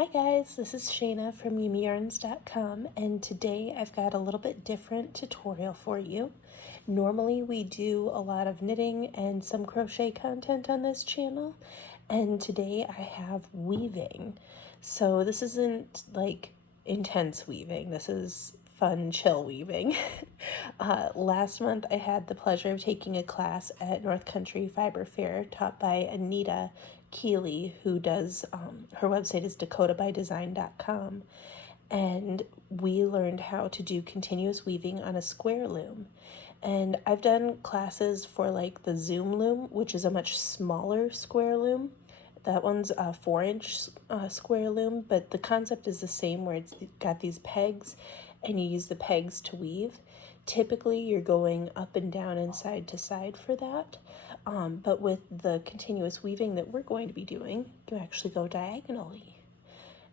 Hi guys, this is Shayna from YumiYarns.com, and today I've got a little bit different tutorial for you. Normally we do a lot of knitting and some crochet content on this channel, and today I have weaving. So this isn't like intense weaving, this is fun, chill weaving. Last month I had the pleasure of taking a class at North Country Fiber Fair taught by Anita Kealey, who does, her website is dakotabydesign.com, and we learned how to do continuous weaving on a square loom. And I've done classes for like the Zoom loom, which is a much smaller square loom. That one's a 4-inch square loom, but the concept is the same, where it's got these pegs and you use the pegs to weave. Typically you're going up and down and side to side for that, but with the continuous weaving that we're going to be doing, you actually go diagonally.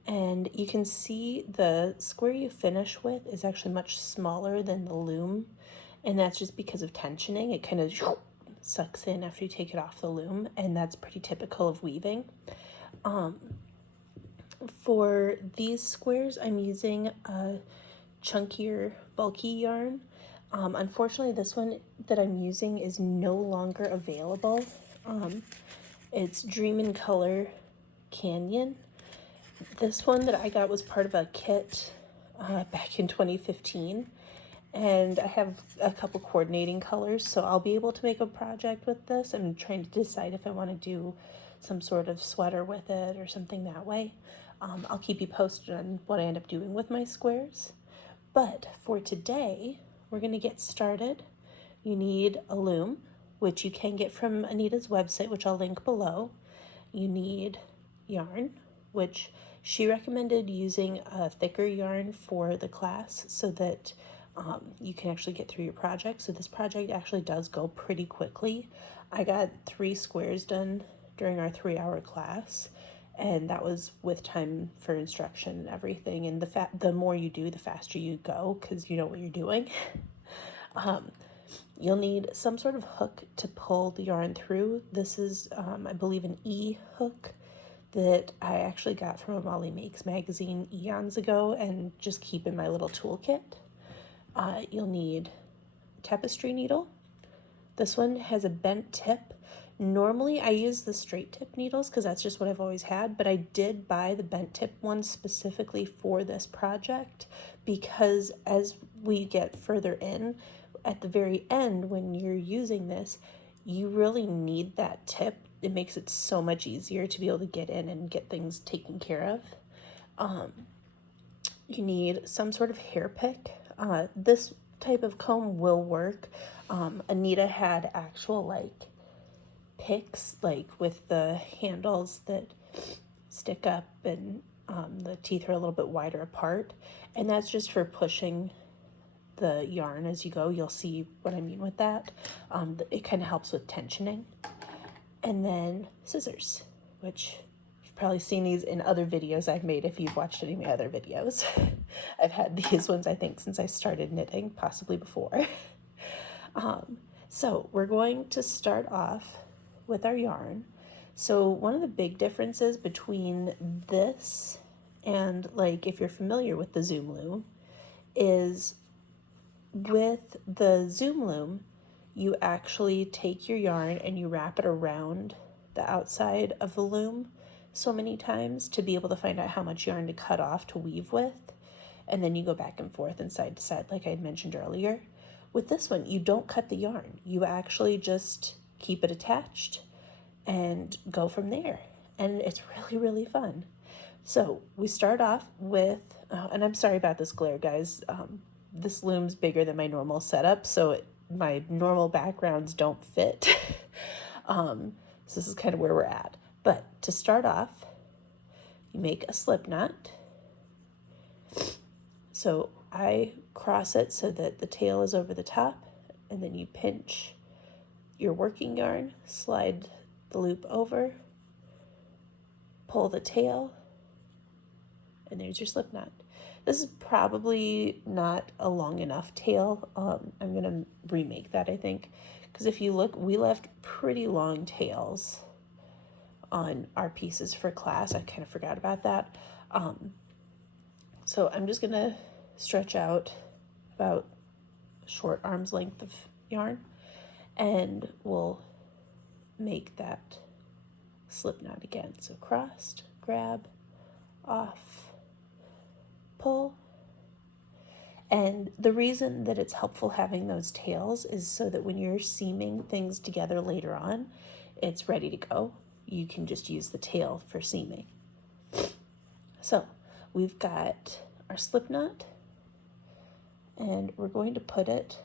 And you can see the square you finish with is actually much smaller than the loom, and that's just because of tensioning. It kind of sucks in after you take it off the loom, and that's pretty typical of weaving. For these squares, I'm using a chunkier, bulky yarn. Unfortunately, this one that I'm using is no longer available. It's Dream in Color Canyon. This one that I got was part of a kit back in 2015. And I have a couple coordinating colors, so I'll be able to make a project with this. I'm trying to decide if I want to do some sort of sweater with it or something that way. I'll keep you posted on what I end up doing with my squares. But for today, we're going to get started. You need a loom, which you can get from Anita's website, which I'll link below. You need yarn, which she recommended using a thicker yarn for the class so that you can actually get through your project. So this project actually does go pretty quickly. I got 3 squares done during our 3-hour class, and that was with time for instruction and everything. And the more you do, the faster you go, because you know what you're doing. You'll need some sort of hook to pull the yarn through. This is, I believe, an E hook that I actually got from a Molly Makes magazine eons ago and just keep in my little toolkit. You'll need tapestry needle. This one has a bent tip. Normally I use the straight tip needles because that's just what I've always had, but I did buy the bent tip one specifically for this project because as we get further in, at the very end when you're using this, you really need that tip. It makes it so much easier to be able to get in and get things taken care of. You need some sort of hair pick. This type of comb will work. Anita had actual like picks, like with the handles that stick up and the teeth are a little bit wider apart, and that's just for pushing the yarn as you go. You'll see what I mean with that. It kind of helps with tensioning. And then scissors, which you've probably seen these in other videos I've made if you've watched any of my other videos. I've had these ones, I think, since I started knitting, possibly before. So we're going to start off with our yarn. So one of the big differences between this and, like, if you're familiar with the Zoom loom, is with the Zoom loom, you actually take your yarn and you wrap it around the outside of the loom so many times to be able to find out how much yarn to cut off to weave with. And then you go back and forth and side to side, like I had mentioned earlier. With this one, you don't cut the yarn. You actually just keep it attached and go from there. And it's really, really fun. So we start off with, and I'm sorry about this glare, guys. This loom's bigger than my normal setup, so my normal backgrounds don't fit. So this is kind of where we're at. But to start off, you make a slip knot. So I cross it so that the tail is over the top, and then you pinch your working yarn, slide the loop over, pull the tail, and there's your slip knot. This is probably not a long enough tail. I'm gonna remake that, I think, because if you look, we left pretty long tails on our pieces for class. I kind of forgot about that. So I'm just gonna stretch out about a short arm's length of yarn, and we'll make that slip knot again. So crossed, grab, off, pull. And the reason that it's helpful having those tails is so that when you're seaming things together later on, it's ready to go. You can just use the tail for seaming. So we've got our slip knot, and we're going to put it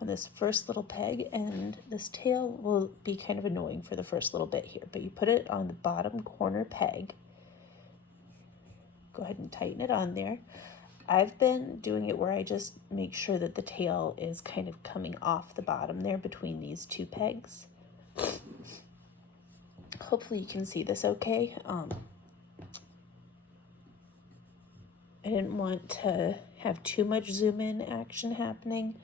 on this first little peg, and this tail will be kind of annoying for the first little bit here, but you put it on the bottom corner peg. Go ahead and tighten it on there. I've been doing it where I just make sure that the tail is kind of coming off the bottom there between these two pegs. Hopefully you can see this okay. I didn't want to have too much zoom in action happening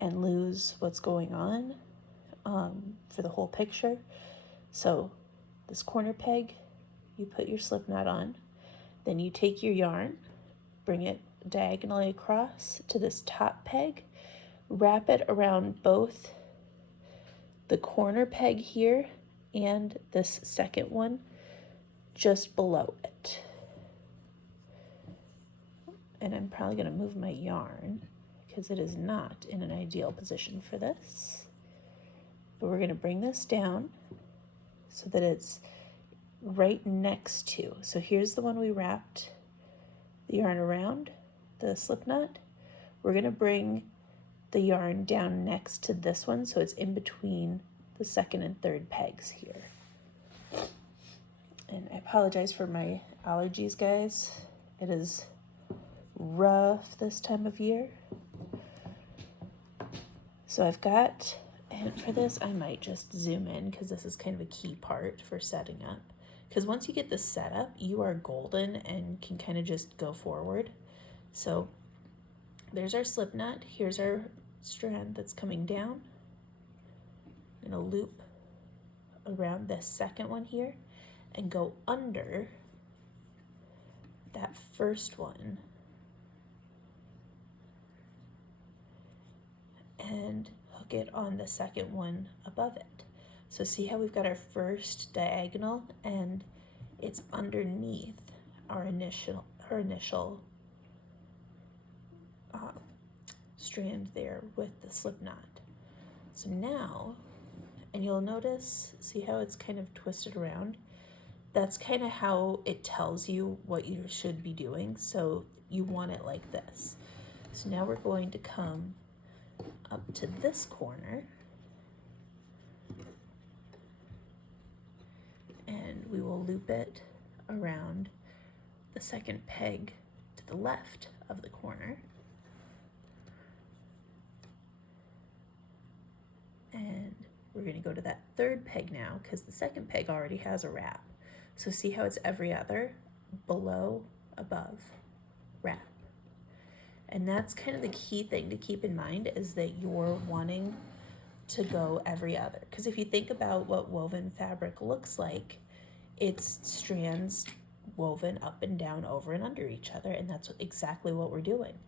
and lose what's going on for the whole picture. So this corner peg, you put your slip knot on, then you take your yarn, bring it diagonally across to this top peg, wrap it around both the corner peg here and this second one just below it. And I'm probably going to move my yarn because it is not in an ideal position for this. But we're going to bring this down so that it's right next to. So here's the one we wrapped the yarn around, the slip knot. We're going to bring the yarn down next to this one so it's in between the second and third pegs here. And I apologize for my allergies, guys. It is rough this time of year. So I've got, and for this I might just zoom in because this is kind of a key part for setting up. Because once you get this set up, you are golden and can kind of just go forward. So there's our slip knot. Here's our strand that's coming down. I'm going to loop around this second one here and go under that first one and hook it on the second one above it. So see how we've got our first diagonal and it's underneath our initial strand there with the slip knot. So now, and you'll notice, see how it's kind of twisted around? That's kind of how it tells you what you should be doing. So you want it like this. So now we're going to come up to this corner and we will loop it around the second peg to the left of the corner. And we're going to go to that third peg now because the second peg already has a wrap. So see how it's every other, below, above, wrap. And that's kind of the key thing to keep in mind, is that you're wanting to go every other. Because if you think about what woven fabric looks like, it's strands woven up and down, over and under each other, and that's exactly what we're doing.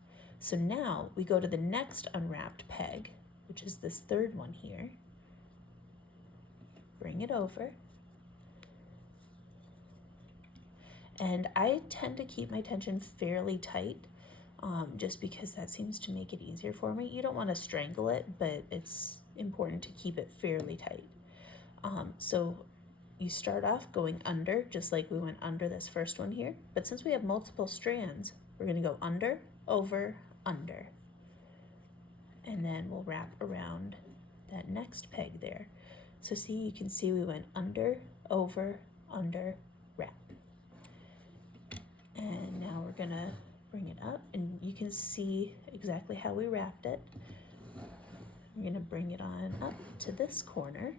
So now we go to the next unwrapped peg, which is this third one here. Bring it over. And I tend to keep my tension fairly tight, just because that seems to make it easier for me. You don't want to strangle it, but it's important to keep it fairly tight. So you start off going under, just like we went under this first one here. But since we have multiple strands, we're going to go under, over, under. And then we'll wrap around that next peg there. So see, you can see we went under, over, under, wrap. And now we're gonna bring it up and you can see exactly how we wrapped it. We're gonna bring it on up to this corner,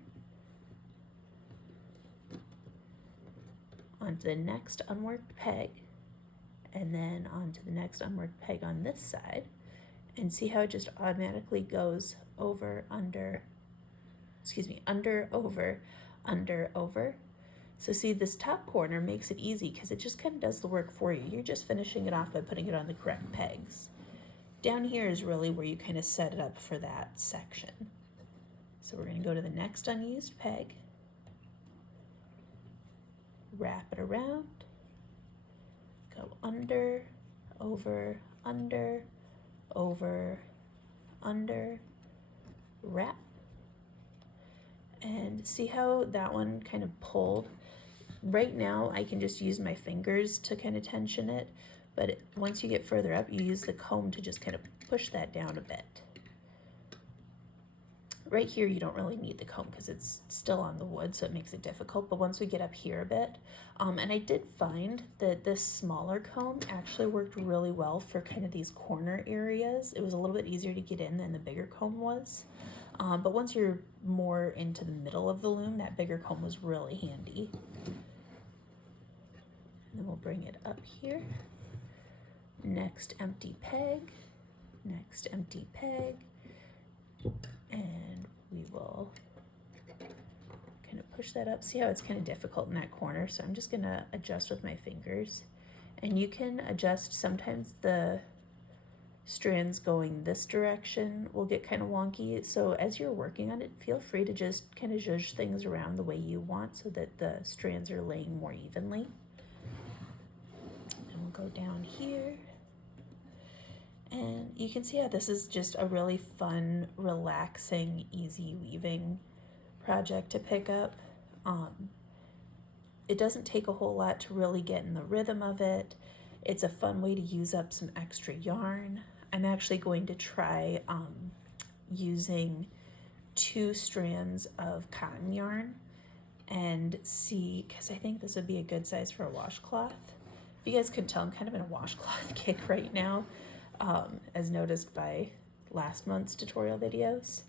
onto the next unworked peg, and then onto the next unworked peg on this side. And see how it just automatically goes over, under, under, over, under, over. So see, this top corner makes it easy because it just kind of does the work for you. You're just finishing it off by putting it on the correct pegs. Down here is really where you kind of set it up for that section. So we're going to go to the next unused peg, wrap it around, go under, over, under, wrap. And see how that one kind of pulled? Right now I can just use my fingers to kind of tension it, but once you get further up, you use the comb to just kind of push that down a bit. Right here you don't really need the comb because it's still on the wood, so it makes it difficult, but once we get up here a bit, and I did find that this smaller comb actually worked really well for kind of these corner areas. It was a little bit easier to get in than the bigger comb was. But once you're more into the middle of the loom, that bigger comb was really handy. And then we'll bring it up here. Next empty peg, next empty peg, and we will kind of push that up. See how it's kind of difficult in that corner? So I'm just gonna adjust with my fingers. And you can adjust, sometimes the strands going this direction will get kind of wonky. So as you're working on it, feel free to just kind of zhuzh things around the way you want so that the strands are laying more evenly. And we'll go down here. And you can see how this is just a really fun, relaxing, easy weaving project to pick up. It doesn't take a whole lot to really get in the rhythm of it. It's a fun way to use up some extra yarn. I'm actually going to try using 2 strands of cotton yarn and see, because I think this would be a good size for a washcloth. If you guys could tell, I'm kind of in a washcloth kick right now, as noticed by last month's tutorial videos,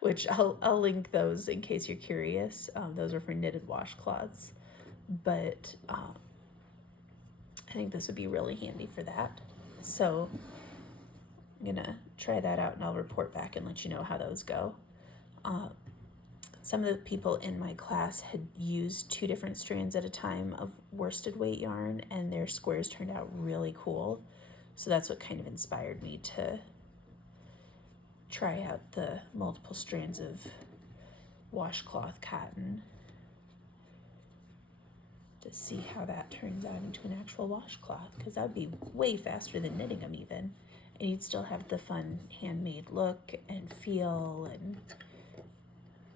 which I'll link those in case you're curious. Those are for knitted washcloths, but I think this would be really handy for that. So I'm gonna try that out and I'll report back and let you know how those go. Some of the people in my class had used 2 different strands at a time of worsted weight yarn and their squares turned out really cool. So that's what kind of inspired me to try out the multiple strands of washcloth cotton to see how that turns out into an actual washcloth, because that would be way faster than knitting them even, and you'd still have the fun handmade look and feel. And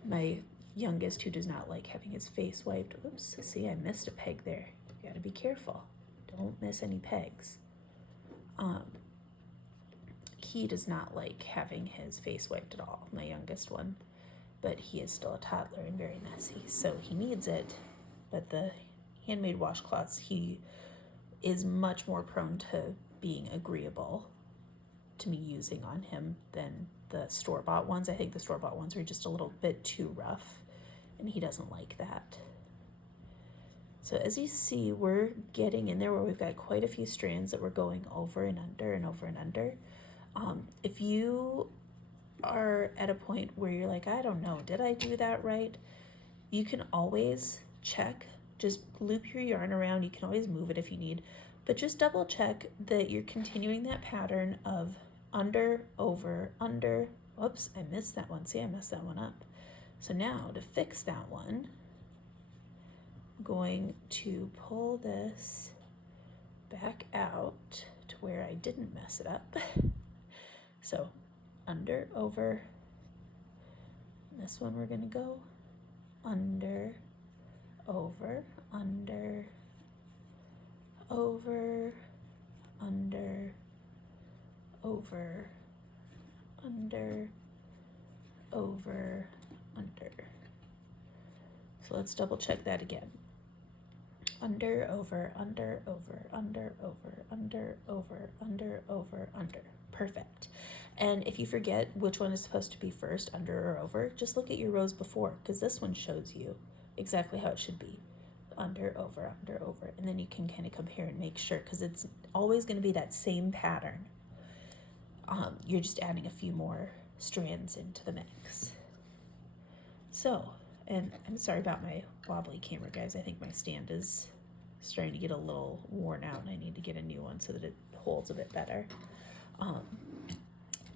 my youngest, who does not like having his face wiped, oops, see, I missed a peg there. You gotta be careful, don't miss any pegs. He does not like having his face wiped at all, my youngest one, but he is still a toddler and very messy, so he needs it. But the handmade washcloths, he is much more prone to being agreeable to me using on him than the store-bought ones. I think the store-bought ones are just a little bit too rough, and he doesn't like that. So as you see, we're getting in there where we've got quite a few strands that we're going over and under and over and under. If you are at a point where you're like, I don't know, did I do that right? You can always check. Just loop your yarn around. You can always move it if you need, but just double check that you're continuing that pattern of under, over, under. Whoops, I missed that one. See, I messed that one up. So now to fix that one, I'm going to pull this back out to where I didn't mess it up. So under, over. This one we're gonna go under, over, under, over, under, over, under, over, under. So let's double check that again. Under, over, under, over, under, over, under, over, under, over, under. Perfect. And if you forget which one is supposed to be first, under or over, just look at your rows before, because this one shows you exactly how it should be. Under, over, and then you can kind of compare and make sure, because it's always going to be that same pattern. You're just adding a few more strands into the mix. So, and I'm sorry about my wobbly camera, guys. I think my stand is starting to get a little worn out and I need to get a new one so that it holds a bit better.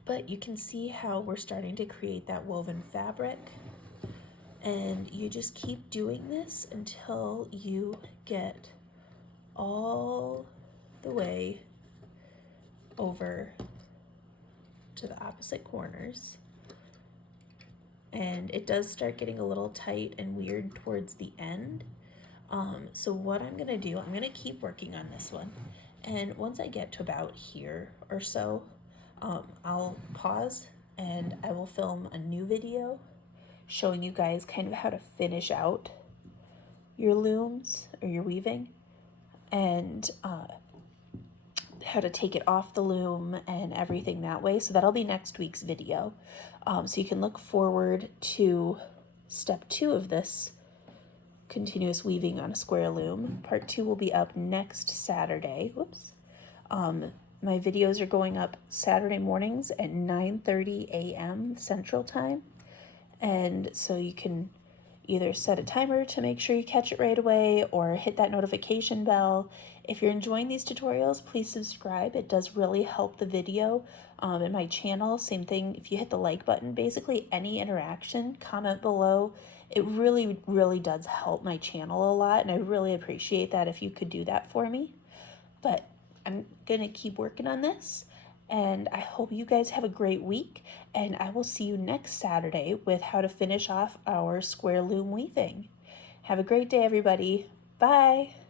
But you can see how we're starting to create that woven fabric, and you just keep doing this until you get all the way over to the opposite corners. And it does start getting a little tight and weird towards the end. So what I'm gonna do, I'm gonna keep working on this one. And once I get to about here or so, I'll pause and I will film a new video showing you guys kind of how to finish out your looms or your weaving, and how to take it off the loom and everything that way. So that'll be next week's video. So you can look forward to step 2 of this continuous weaving on a square loom. Part 2 will be up next Saturday. Whoops. My videos are going up Saturday mornings at 9:30 a.m. Central Time. And so you can either set a timer to make sure you catch it right away or hit that notification bell. If you're enjoying these tutorials, please subscribe. It does really help the video and my channel. Same thing, if you hit the like button, basically any interaction, comment below. It really, really does help my channel a lot, and I really appreciate that if you could do that for me. But I'm gonna keep working on this, and I hope you guys have a great week, and I will see you next Saturday with how to finish off our square loom weaving. Have a great day, everybody. Bye.